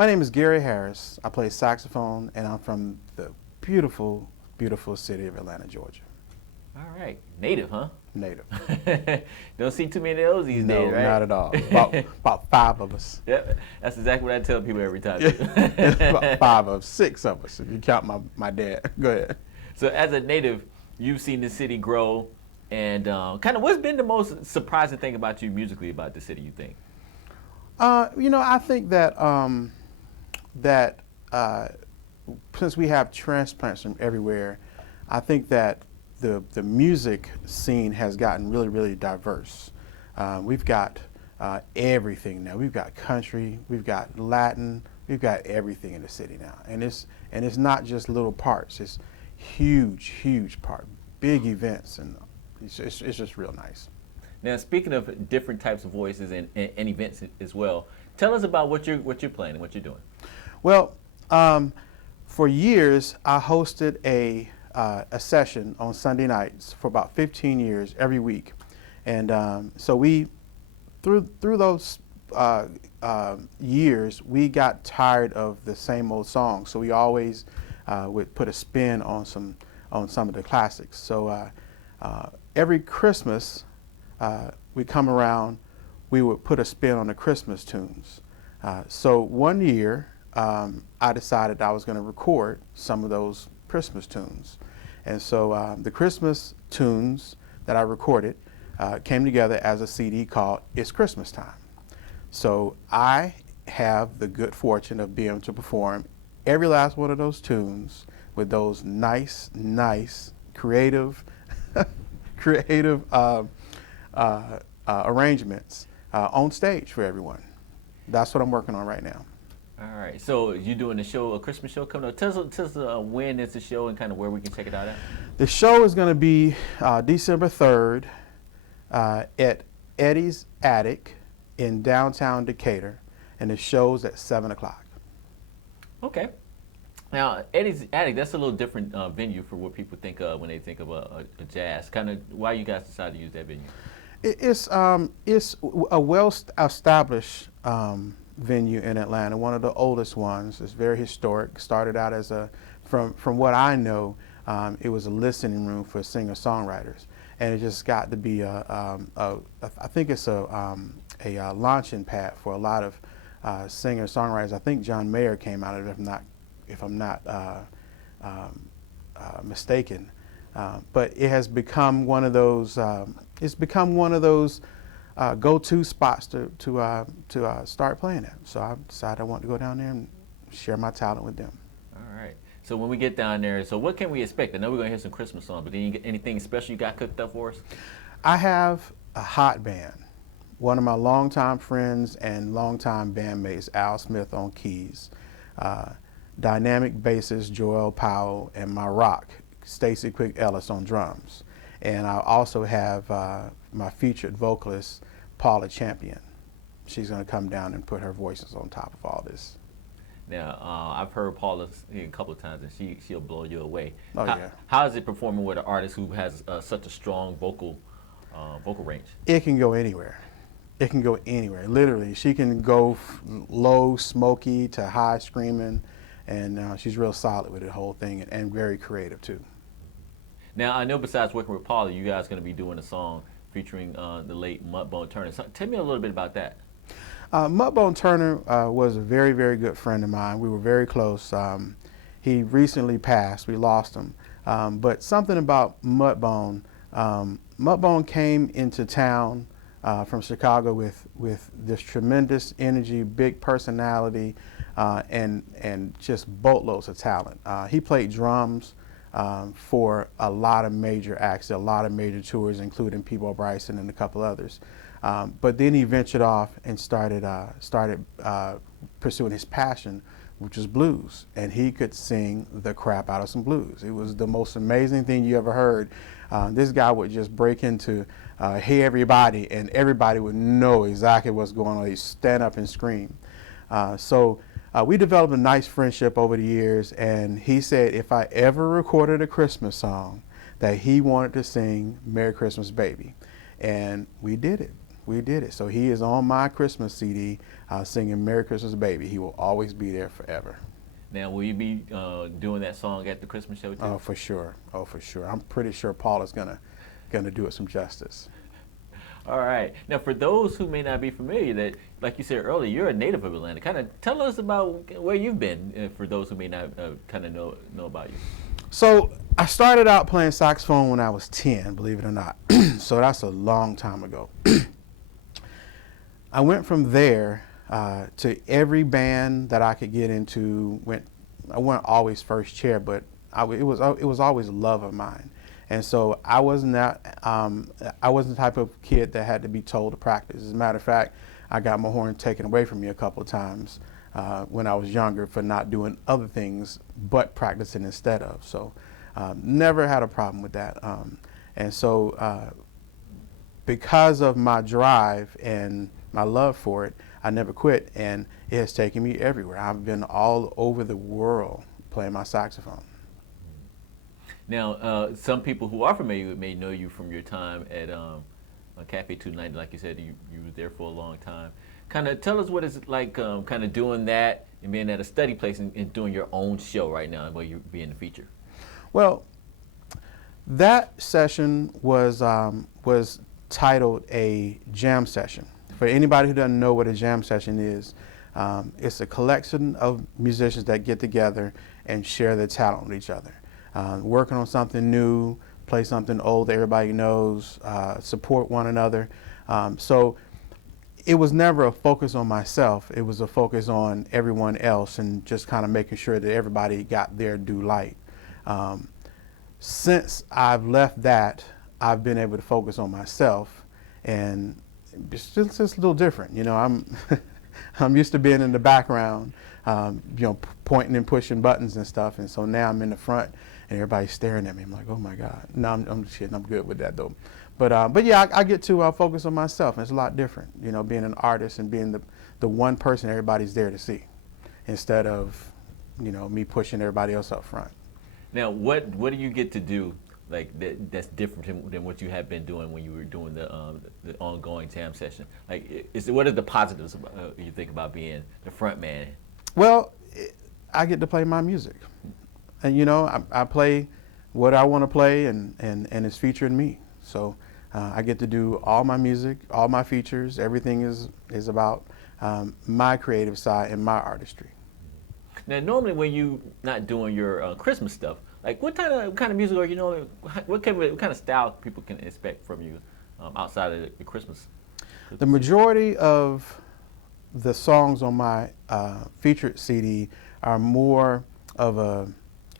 My name is Gary Harris. I play saxophone, and I'm from the beautiful, beautiful city of Atlanta, Georgia. All right. Native, huh? Native. Don't see too many of those these days, right? No, not at all. About five of us. Yep. That's exactly what I tell people every time. About six of us, if you count my dad. Go ahead. So as a native, you've seen the city grow, and kind of what's been the most surprising thing about you musically about the city, you think? I think that since we have transplants from everywhere, I think that the music scene has gotten really, really diverse. We've got everything now. We've got country, we've got Latin, we've got everything in the city now, and it's not just little parts. It's huge part, big events, and it's just real nice. Now, speaking of different types of voices and events as well, tell us about what you're playing and what you're doing. Well, for years I hosted a session on Sunday nights for about 15 years every week, and so we through those years we got tired of the same old songs. So we always would put a spin on some of the classics. So every Christmas. We come around, we would put a spin on the Christmas tunes. So one year, I decided I was going to record some of those Christmas tunes. And so the Christmas tunes that I recorded came together as a CD called It's Christmas Time. So I have the good fortune of being able to perform every last one of those tunes with those nice, creative, creative arrangements on stage for everyone. That's what I'm working on right now. All right. So you're doing a Christmas show coming up. Tell us when is the show and kind of where we can check it out at. The show is going to be December 3rd at Eddies Addict in downtown Decatur, and the show's at 7 o'clock. Okay. Now, Eddies Addict, that's a little different venue for what people think of when they think of a jazz. Kind of why you guys decided to use that venue? It's a well-established venue in Atlanta, one of the oldest ones. It's very historic. Started out as from what I know, it was a listening room for singer-songwriters, and it just got to be I think it's a launching pad for a lot of singer-songwriters. I think John Mayer came out of it, if I'm not mistaken. But it has become one of those. It's become one of those go-to spots to start playing at. So I decided I want to go down there and share my talent with them. All right. So when we get down there, so what can we expect? I know we're gonna hear some Christmas songs, but anything special you got cooked up for us? I have a hot band. One of my longtime friends and longtime bandmates, Al Smith on keys, dynamic bassist Joel Powell, and my rock, Stacy Quick Ellis on drums. And I also have my featured vocalist, Paula Champion. She's going to come down and put her voices on top of all this. Now, I've heard Paula a couple of times, and she'll blow you away. Oh, yeah. How is it performing with an artist who has such a strong vocal range? It can go anywhere. It can go anywhere. Literally, she can go low, smoky, to high, screaming, and she's real solid with the whole thing, and very creative too. Now, I know besides working with Paula, you guys are going to be doing a song featuring the late Mudbone Turner. So tell me a little bit about that. Mudbone Turner was a very, very good friend of mine. We were very close. He recently passed. We lost him. But something about Mudbone, Mudbone came into town from Chicago with this tremendous energy, big personality, and just boatloads of talent. He played drums for a lot of major acts, a lot of major tours, including Peabo Bryson and a couple others. But then he ventured off and started pursuing his passion, which was blues, and he could sing the crap out of some blues. It was the most amazing thing you ever heard. This guy would just break into "Hey Everybody," and everybody would know exactly what's going on. He'd stand up and scream. So we developed a nice friendship over the years, and he said if I ever recorded a Christmas song that he wanted to sing "Merry Christmas, Baby," and we did it. we did it. So he is on my Christmas CD singing Merry Christmas Baby. He will always be there forever. Now, will you be doing that song at the Christmas show too? Oh, for sure. Oh, for sure. I'm pretty sure Paul is gonna do it some justice. All right. Now, for those who may not be familiar, that, like you said earlier, you're a native of Atlanta. Kind of tell us about where you've been, for those who may not kind of know about you. So I started out playing saxophone when I was 10, believe it or not. So that's a long time ago. I went from there to every band that I could get into. I wasn't always first chair, but it was always a love of mine. And so I wasn't the type of kid that had to be told to practice. As a matter of fact, I got my horn taken away from me a couple of times when I was younger for not doing other things but practicing instead of. So never had a problem with that. And so because of my drive and my love for it, I never quit, and it has taken me everywhere. I've been all over the world playing my saxophone. Now, some people who are familiar may know you from your time at Cafe 290. Like you said, you were there for a long time. Kind of tell us what it's like kind of doing that and being at a study place and doing your own show right now where you're being the feature. Well, that session was titled a jam session. For anybody who doesn't know what a jam session is, it's a collection of musicians that get together and share their talent with each other. Working on something new, play something old that everybody knows, support one another. So it was never a focus on myself. It was a focus on everyone else and just kind of making sure that everybody got their due light. Since I've left that, I've been able to focus on myself, and it's just a little different. You know, I'm used to being in the background, pointing and pushing buttons and stuff, and so now I'm in the front and everybody's staring at me. I'm like, oh my God. No, I'm just kidding. I'm good with that though. But yeah, I get to focus on myself, and it's a lot different, being an artist and being the one person everybody's there to see, instead of, me pushing everybody else up front. Now, what do you get to do like that's different than what you have been doing when you were doing the ongoing jam session? Like, what are the positives you think about being the front man? Well, I get to play my music, and I play what I want to play, and it's featuring me. So I get to do all my music, all my features. Everything is about my creative side and my artistry. Now, normally when you not doing your Christmas stuff, like what kind of music are you doing? What kind of style people can expect from you outside of the Christmas? The majority of the songs on my featured CD are more of a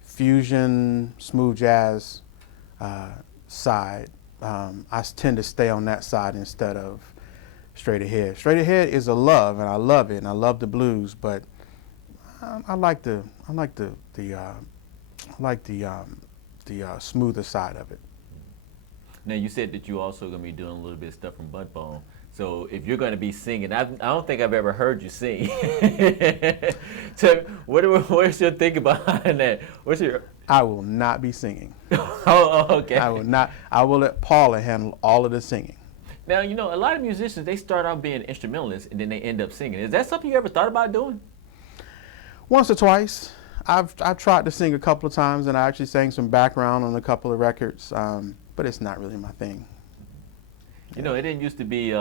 fusion, smooth jazz side. I tend to stay on that side instead of straight ahead. Straight ahead is a love, and I love it, and I love the blues, but I like the smoother side of it. Now, you said that you also going to be doing a little bit of stuff from Mudbone. So if you're going to be singing, I don't think I've ever heard you sing. So what's your thinking behind that? I will not be singing. Oh, okay. I will not. I will let Paula handle all of the singing. Now, a lot of musicians, they start out being instrumentalists and then they end up singing. Is that something you ever thought about doing? Once or twice. I've tried to sing a couple of times, and I actually sang some background on a couple of records, but it's not really my thing. It didn't used to be,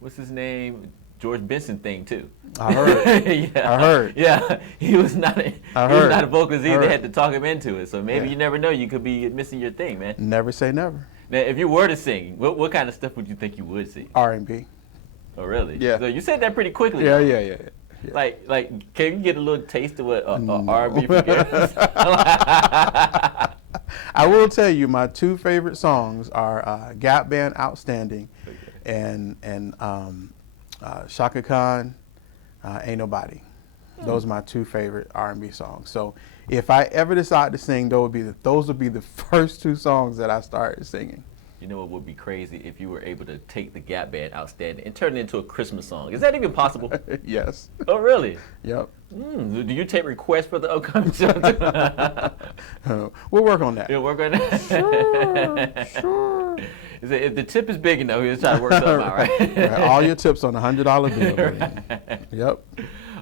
what's his name, George Benson thing too. I heard. Yeah. I heard. Yeah, he was not a vocalist either. They had to talk him into it. So maybe Yeah. You never know. You could be missing your thing, man. Never say never. Now, if you were to sing, what kind of stuff would you think you would sing? R&B. Oh, really? Yeah. So you said that pretty quickly. Yeah, though. yeah. Like, can you get a little taste of what No. R&B forgets? I will tell you, my two favorite songs are Gap Band Outstanding and Shaka Khan, Ain't Nobody. Those are my two favorite R&B songs. So if I ever decide to sing, those would be the first two songs that I started singing. You know what would be crazy if you were able to take the Gap Band Outstanding and turn it into a Christmas song? Is that even possible? Yes. Oh, really? Yep. Do you take requests for the upcoming show? We'll work on that. Yeah, work on that. Sure. If the tip is big enough, he'll try to work something out, right? Right, all your tips on a $100 bill. Right. Yep.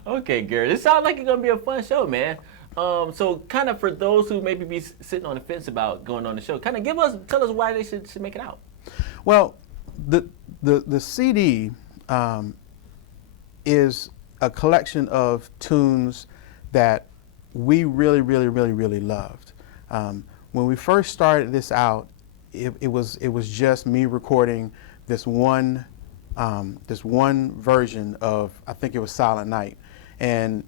Okay, Gary. This sounds like it's gonna be a fun show, man. So kind of for those who maybe be sitting on the fence about going on the show, kind of tell us why they should make it out. Well, the CD is a collection of tunes that we really, really, really, really loved. When we first started this out, it was just me recording this one version of, I think it was Silent Night, and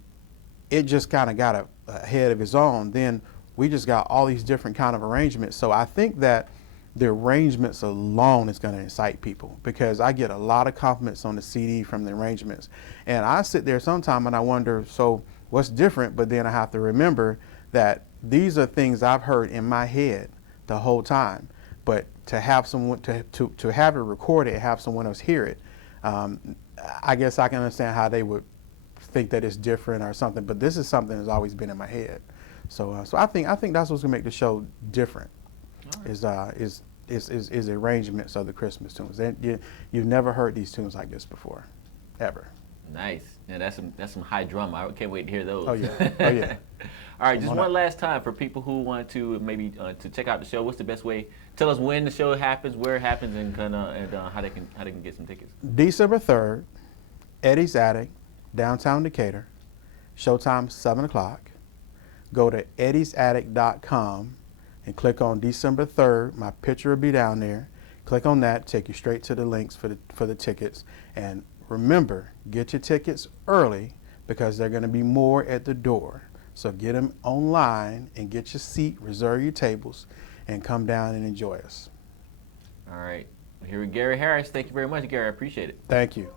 it just kind of got a head of its own. Then we just got all these different kind of arrangements. So I think that the arrangements alone is going to excite people, because I get a lot of compliments on the CD from the arrangements. And I sit there sometime and I wonder, so what's different? But then I have to remember that these are things I've heard in my head the whole time. But to have someone to have it recorded and have someone else hear it, I guess I can understand how they would think that it's different or something. But this is something that's always been in my head. So I think that's what's gonna make the show different. Right. Is arrangements of the Christmas tunes. You've never heard these tunes like this before, ever. Nice. Yeah, that's some high drama. I can't wait to hear those. Oh yeah. Oh yeah. All right, just one last time for people who want to maybe to check out the show. What's the best way? Tell us when the show happens, where it happens, and how they can get some tickets. December 3rd, Eddies Addict, downtown Decatur. Showtime 7 o'clock. Go to eddiesaddict.com and click on December 3rd. My picture will be down there. Click on that, take you straight to the links for the tickets. And remember, get your tickets early, because they're going to be more at the door. So get them online and get your seat, reserve your tables, and come down and enjoy us. All right. Here with Gary Harris. Thank you very much, Gary. I appreciate it. Thank you.